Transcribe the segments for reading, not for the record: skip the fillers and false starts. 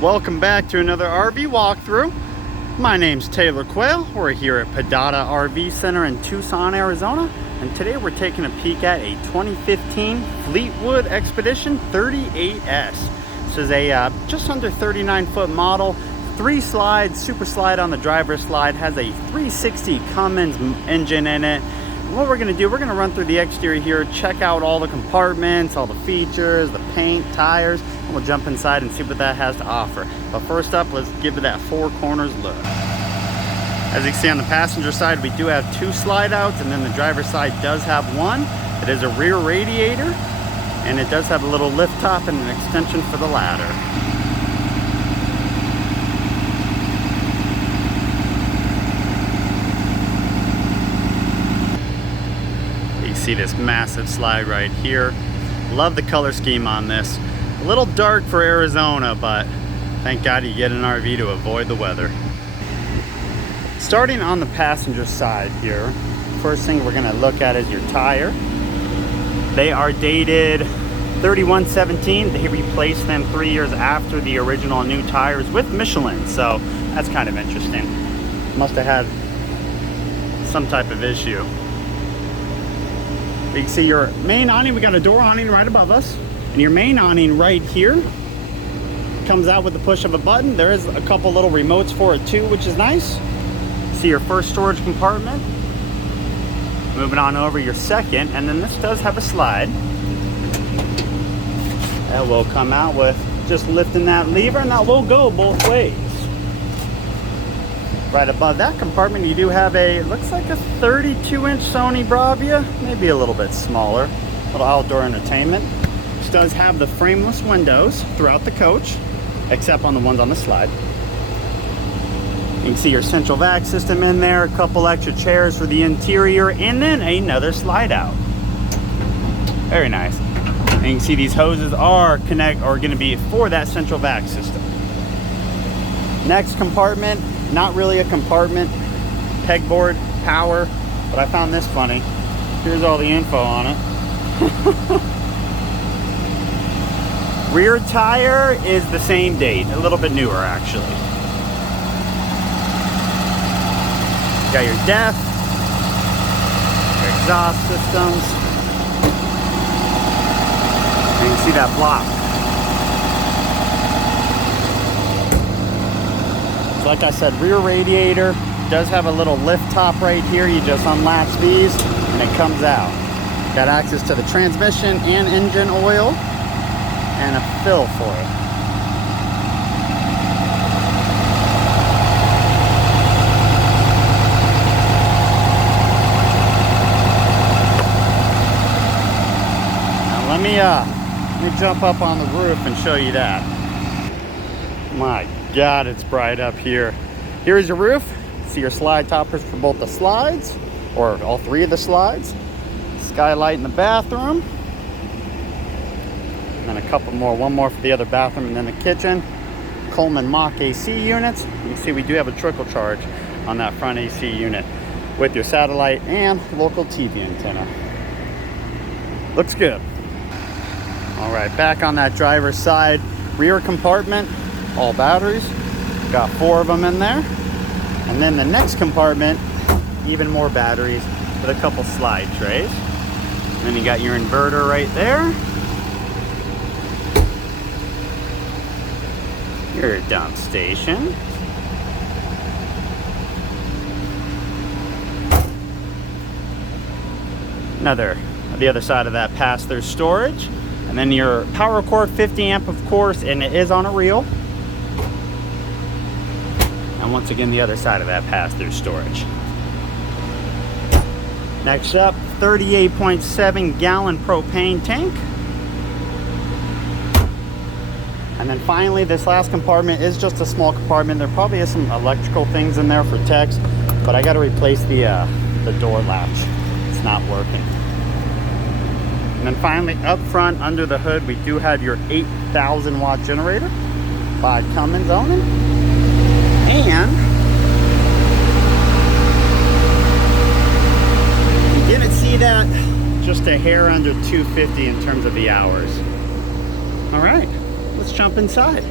Welcome back to another RV walkthrough. My name's Taylor Quayle. We're here at Padada RV Center in Tucson, Arizona. And today we're taking a peek at a 2015 Fleetwood Expedition 38S. This is a just under 39-foot model. 3 slides, super slide on the driver's slide, has a 360 Cummins engine in it. And what we're gonna do, we're gonna run through the exterior here, check out all the compartments, all the features, the paint, tires, and we'll jump inside and see what that has to offer. But first up, let's give it that 4 corners look. As you can see on the passenger side, we do have 2 slide outs, and then the driver's side does have 1. It is a rear radiator, and it does have a little lift top and an extension for the ladder. See this massive slide right here. Love the color scheme on this. A little dark for Arizona, but thank God you get an RV to avoid the weather. Starting on the passenger side here, first thing we're gonna look at is your tire. They are dated 31-17. They replaced them 3 years after the original new tires with Michelin, so that's kind of interesting. Must have had some type of issue. You can see your main awning. We got a door awning right above us, and your main awning right here comes out with the push of a button. There is a couple little remotes for it too, which is nice. See your first storage compartment. Moving on over your second, and then this does have a slide that will come out with just lifting that lever, and that will go both ways. Right above that compartment, you do have looks like a 32-inch Sony Bravia, maybe a little bit smaller, little outdoor entertainment. Which does have the frameless windows throughout the coach, except on the ones on the slide. You can see your central vac system in there, a couple extra chairs for the interior, and then another slide out. Very nice. And you can see these hoses are going to be for that central vac system. Next compartment. Not really a compartment, pegboard, power, but I found this funny. Here's all the info on it. Rear tire is the same date, a little bit newer actually. Got your DEF, your exhaust systems. And you can see that block. Like I said, rear radiator, does have a little lift top right here. You just unlatch these and it comes out. Got access to the transmission and engine oil and a fill for it. Now let me jump up on the roof and show you that. My God, it's bright up here. Here's your roof. See your slide toppers for both the slides, or all 3 of the slides. Skylight in the bathroom. And then a couple more, one more for the other bathroom, and then the kitchen. Coleman Mach AC units. You can see we do have a trickle charge on that front AC unit with your satellite and local TV antenna. Looks good. All right, back on that driver's side, rear compartment. All batteries, got 4 of them in there. And then the next compartment, even more batteries with a couple slide trays. And then you got your inverter right there. Your dump station. The other side of that pass-through storage. And then your power cord, 50 amp of course, and it is on a reel. And once again, the other side of that pass-through storage. Next up, 38.7 gallon propane tank. And then finally, this last compartment is just a small compartment. There probably is some electrical things in there for techs, but I got to replace the door latch. It's not working. And then finally, up front under the hood, we do have your 8,000 watt generator by Cummins owning. And you didn't see that, just a hair under 250 in terms of the hours. All right, let's jump inside.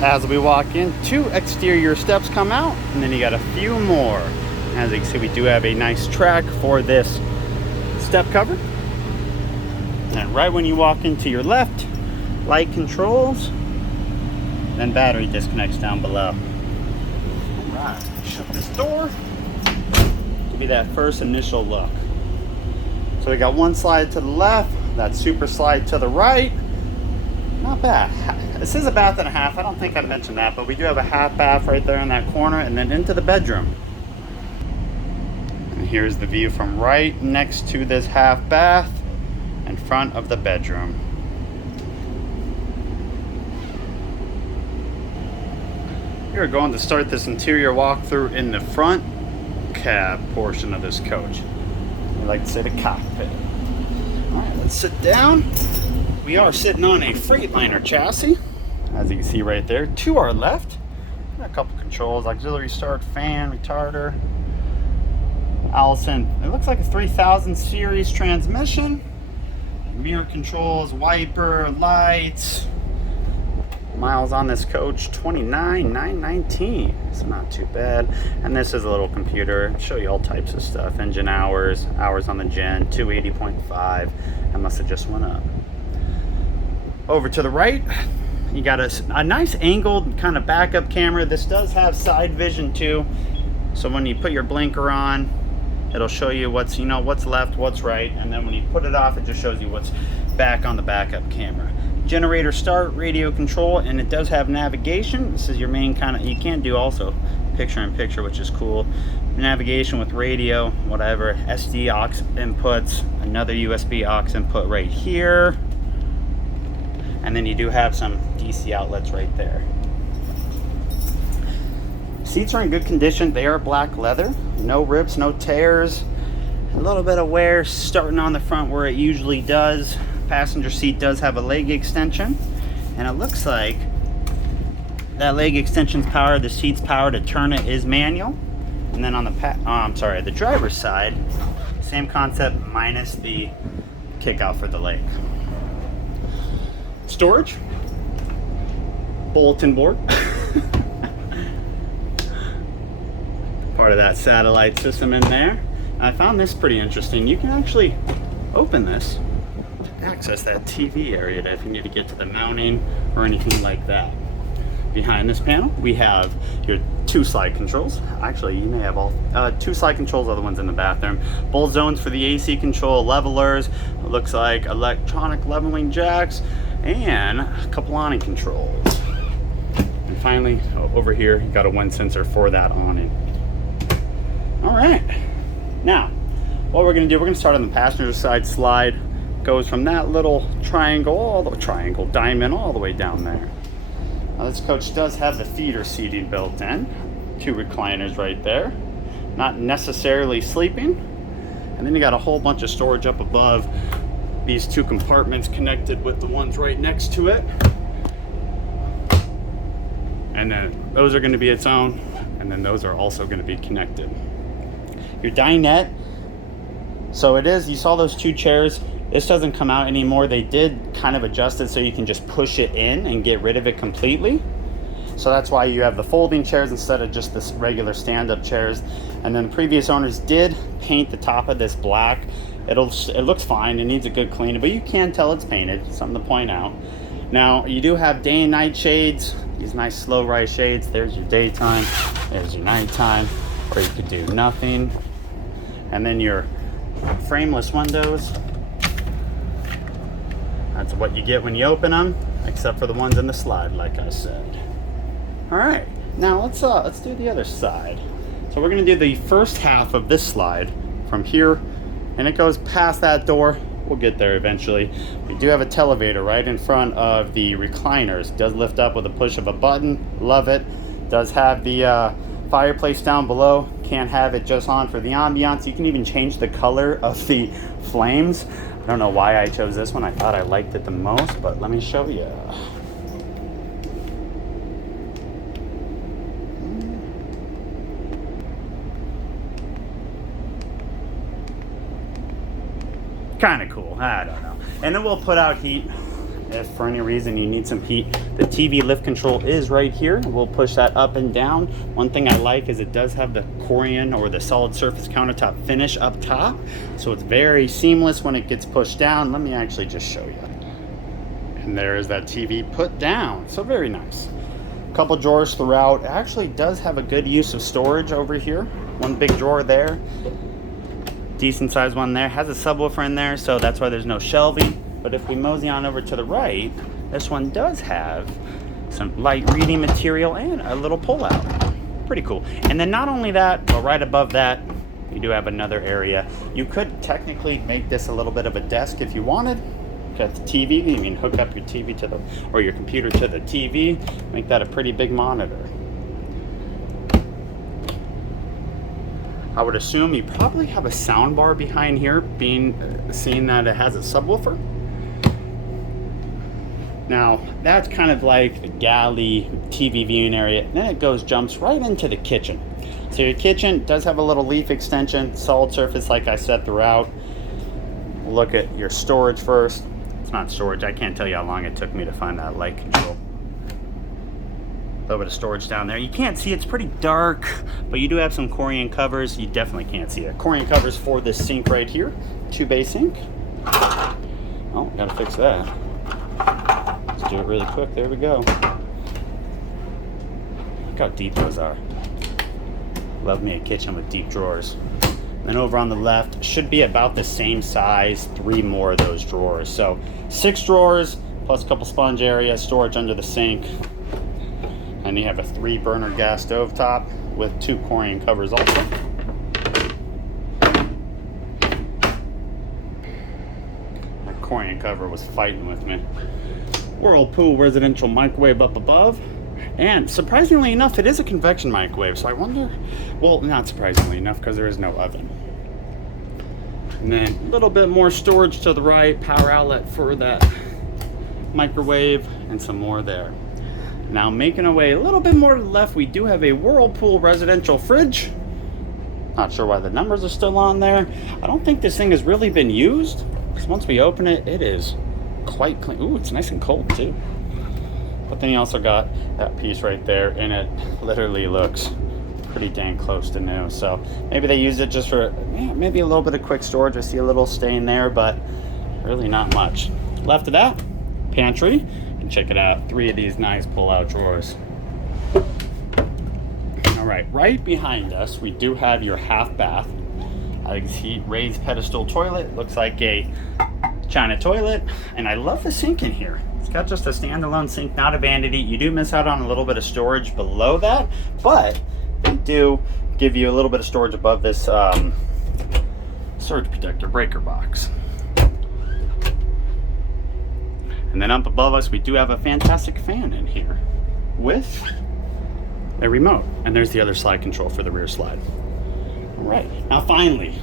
As we walk in, 2 exterior steps come out, and then you got a few more. As you can see, we do have a nice track for this step cover. And right when you walk into your left, light controls, then battery disconnects down below. All right, shut this door. Give you that first initial look. So we got 1 slide to the left, that super slide to the right. Not bad. This is a bath and a half. I don't think I mentioned that, but we do have a half bath right there in that corner, and then into the bedroom. And here's the view from right next to this half bath in front of the bedroom. We are going to start this interior walkthrough in the front cab portion of this coach. We like to say the cockpit. All right, let's sit down. We are sitting on a Freightliner chassis, as you can see right there. To our left, got a couple controls: auxiliary start, fan, retarder. Allison, it looks like a 3000 series transmission. Mirror controls, wiper, lights. Miles on this coach, 29,919. So not too bad. And this is a little computer. Show you all types of stuff. Engine hours, hours on the gen, 280.5. That must have just went up. Over to the right, you got a nice angled kind of backup camera. This does have side vision too. So when you put your blinker on, it'll show you what's, what's left, what's right. And then when you put it off, it just shows you what's back on the backup camera. Generator start, radio control, and it does have navigation. This is your main kind of, you can do also picture in picture, which is cool. Navigation with radio, whatever, SD aux inputs, another USB aux input right here. And then you do have some DC outlets right there. Seats are in good condition. They are black leather, no rips, no tears. A little bit of wear starting on the front where it usually does. Passenger seat does have a leg extension, and it looks like that leg extension's power, the seat's power to turn it is manual. And then on the the driver's side, same concept minus the kick out for the leg. Storage, bulletin board, part of that satellite system in there. I found this pretty interesting. You can actually open this to access that TV area if you need to get to the mounting or anything like that. Behind this panel, we have your 2 slide controls. Actually, you may have all 2 slide controls are the ones in the bathroom. Both zones for the AC control, levelers. It looks like electronic leveling jacks and a couple awning controls. And finally, over here, you got a 1 sensor for that awning. All right. Now, what we're going to do, we're going to start on the passenger side slide. Goes from that little diamond all the way down there. Now, this coach does have the feeder seating built in. 2 recliners right there. Not necessarily sleeping. And then you got a whole bunch of storage up above. These 2 compartments connected with the ones right next to it. And then those are going to be its own. And then those are also going to be connected. Your dinette. So it is, you saw those 2 chairs. This doesn't come out anymore. They did kind of adjust it so you can just push it in and get rid of it completely. So that's why you have the folding chairs instead of just this regular stand-up chairs. And then the previous owners did paint the top of this black. It looks fine. It needs a good cleaning, but you can tell it's painted. Something to point out. Now, you do have day and night shades. These nice slow rise shades. There's your daytime. There's your nighttime. Or you could do nothing. And then your frameless windows. That's what you get when you open them, except for the ones in the slide, like I said. All right, now let's do the other side. So we're gonna do the first half of this slide from here, and it goes past that door. We'll get there eventually. We do have a televator right in front of the recliners. It does lift up with a push of a button. Love it. Does have the fireplace down below. Can't have it just on for the ambiance. You can even change the color of the flames. I don't know why I chose this one. I thought I liked it the most, but let me show you. Kind of cool. I don't know. And then we'll put out heat if for any reason you need some heat. The TV lift control is right here. We'll push that up and down. One thing I like is it does have the Corian or the solid surface countertop finish up top, so it's very seamless when it gets pushed down. Let me actually just show you. And there is that TV put down, so very nice. A couple drawers throughout. It actually does have a good use of storage over here. One big drawer there, decent sized one there, has a subwoofer in there, so that's why there's no shelving. But if we mosey on over to the right, this one does have some light reading material and a little pull out. Pretty cool. And then not only that, but right above that, you do have another area. You could technically make this a little bit of a desk if you wanted. Got the TV, you can hook up your TV to the, or your computer to the TV, make that a pretty big monitor. I would assume you probably have a sound bar behind here, seeing that it has a subwoofer. Now, that's kind of like the galley TV viewing area. Then it jumps right into the kitchen. So your kitchen does have a little leaf extension, solid surface like I said throughout. We'll look at your storage first. It's not storage, I can't tell you how long it took me to find that light control. A little bit of storage down there. You can't see, it's pretty dark, but you do have some Corian covers. You definitely can't see it. Corian covers for this sink right here, 2-bay sink. Oh, gotta fix that. Let's do it really quick. There we go. Look how deep those are. Love me a kitchen with deep drawers. Then over on the left should be about the same size, 3 more of those drawers. So 6 drawers plus a couple sponge areas, storage under the sink. And you have a 3-burner gas stove top with 2 Corian covers also. That Corian cover was fighting with me. Whirlpool residential microwave up above. And surprisingly enough, it is a convection microwave, so I wonder, well, not surprisingly enough, because there is no oven. And then a little bit more storage to the right, power outlet for that microwave, and some more there. Now making our way a little bit more to the left, we do have a Whirlpool residential fridge. Not sure why the numbers are still on there. I don't think this thing has really been used, because once we open it, it is quite clean. Ooh, it's nice and cold too. But then you also got that piece right there, and it literally looks pretty dang close to new. So maybe they use it just for maybe a little bit of quick storage. I see a little stain there, but really not much. Left of that, pantry. And check it out, 3 of these nice pull-out drawers. All right behind us, we do have your half bath. I can see raised pedestal toilet. Looks like a China toilet, and I love the sink in here. It's got just a standalone sink, not a vanity. You do miss out on a little bit of storage below that, but they do give you a little bit of storage above this surge protector breaker box. And then up above us, we do have a fantastic fan in here with a remote. And there's the other slide control for the rear slide. All right, now finally,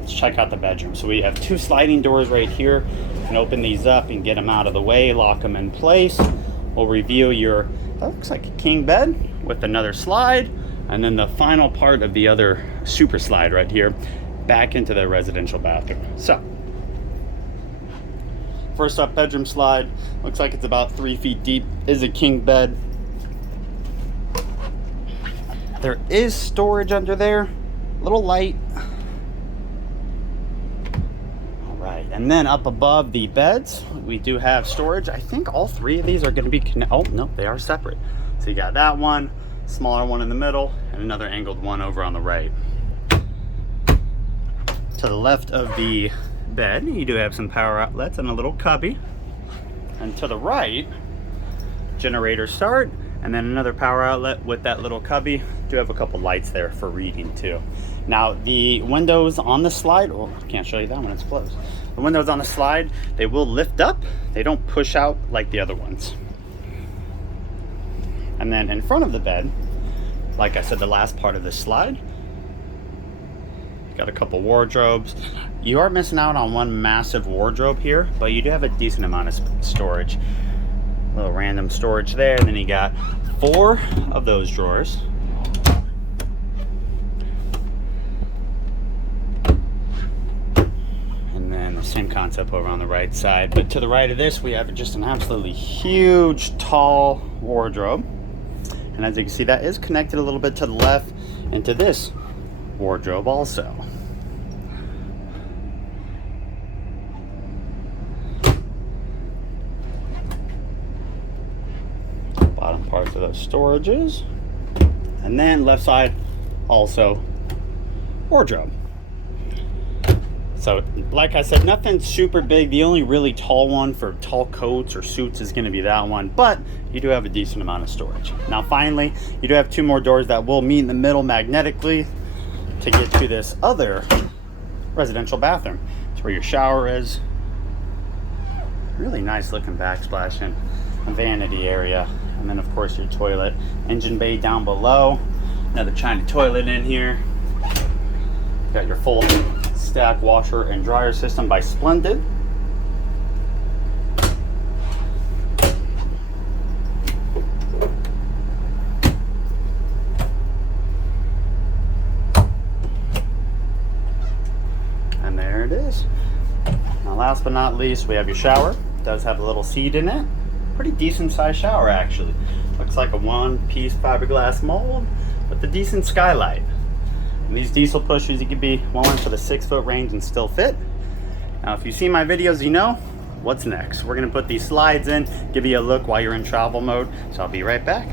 let's check out the bedroom. So we have 2 sliding doors right here. You can open these up and get them out of the way, lock them in place. We'll review your, that looks like a king bed with another slide. And then the final part of the other super slide right here, back into the residential bathroom. So, first up, bedroom slide. Looks like it's about 3 feet deep. Is a king bed. There is storage under there. A little light. And then up above the beds, we do have storage. I think all 3 of these are going to be oh no, they are separate. So you got that one, smaller one in the middle, and another angled one over on the right. To the left of the bed, you do have some power outlets and a little cubby. And to the right, generator start, and then another power outlet with that little cubby. Do have a couple lights there for reading too. Now the windows on the slide, oh, I can't show you that one, it's closed. The windows on the slide, they will lift up. They don't push out like the other ones. And then in front of the bed, like I said, the last part of this slide, got a couple wardrobes. You are missing out on one massive wardrobe here, but you do have a decent amount of storage. A little random storage there. And then you got 4 of those drawers. same concept over on the right side. But to the right of this, we have just an absolutely huge, tall wardrobe. And as you can see, that is connected a little bit to the left into this wardrobe also. Bottom parts of those storages. And then left side, also wardrobe. So like I said, nothing super big. The only really tall one for tall coats or suits is going to be that one, but you do have a decent amount of storage. Now finally, you do have two more doors that will meet in the middle magnetically to get to this other residential bathroom. It's where your shower is. Really nice looking backsplash and a vanity area. And then of course your toilet. Engine bay down below. Another China toilet in here. Got your full stack washer and dryer system by Splendid. And there it is. Now last but not least, we have your shower. It does have a little seat in it. Pretty decent sized shower actually. Looks like a one-piece fiberglass mold with a decent skylight. And these diesel pushers, you could be well into the 6-foot range and still fit. Now, if you see my videos, you know what's next. We're gonna put these slides in, give you a look while you're in travel mode. So I'll be right back.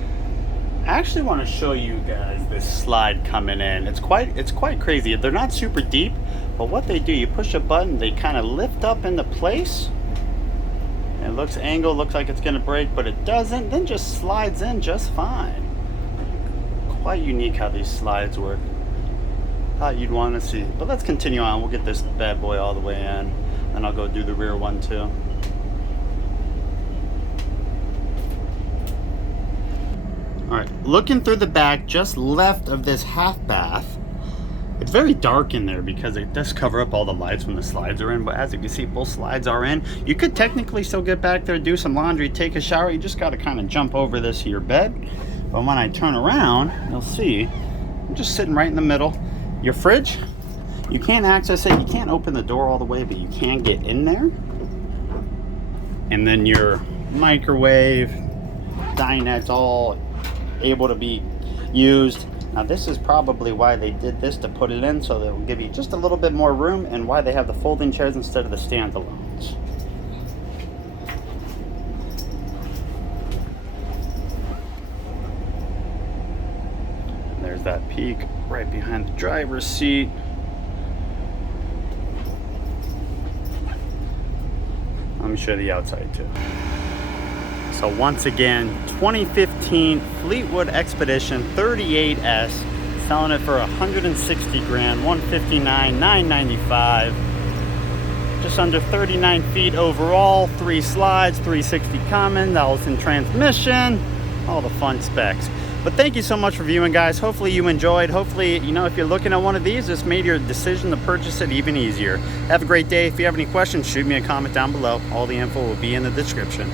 I actually want to show you guys this slide coming in. It's quite crazy. They're not super deep, but what they do, you push a button, they kind of lift up into place. It looks angled, looks like it's gonna break, but it doesn't. Then just slides in just fine. Quite unique how these slides work. Thought you'd want to see, but let's continue on. We'll get this bad boy all the way in, and I'll go do the rear one too. All right, looking through the back, just left of this half bath. It's very dark in there because it does cover up all the lights when the slides are in, but as you can see, both slides are in. You could technically still get back there, do some laundry, take a shower. You just got to kind of jump over this to your bed. But when I turn around, you'll see I'm just sitting right in the middle. Your fridge, you can't access it. You can't open the door all the way, but you can get in there. And then your microwave, dinette's all able to be used. Now this is probably why they did this, to put it in so that it will give you just a little bit more room, and why they have the folding chairs instead of the standalones. And there's that peak right behind the driver's seat. Let me show you the outside too. So once again, 2015 Fleetwood Expedition 38S, selling it for 160 grand, 159, 995. Just under 39 feet overall, 3 slides, 360 common, Allison transmission, all the fun specs. But thank you so much for viewing, guys. Hopefully you enjoyed. Hopefully, you know, if you're looking at one of these, this made your decision to purchase it even easier. Have a great day. If you have any questions, shoot me a comment down below. All the info will be in the description.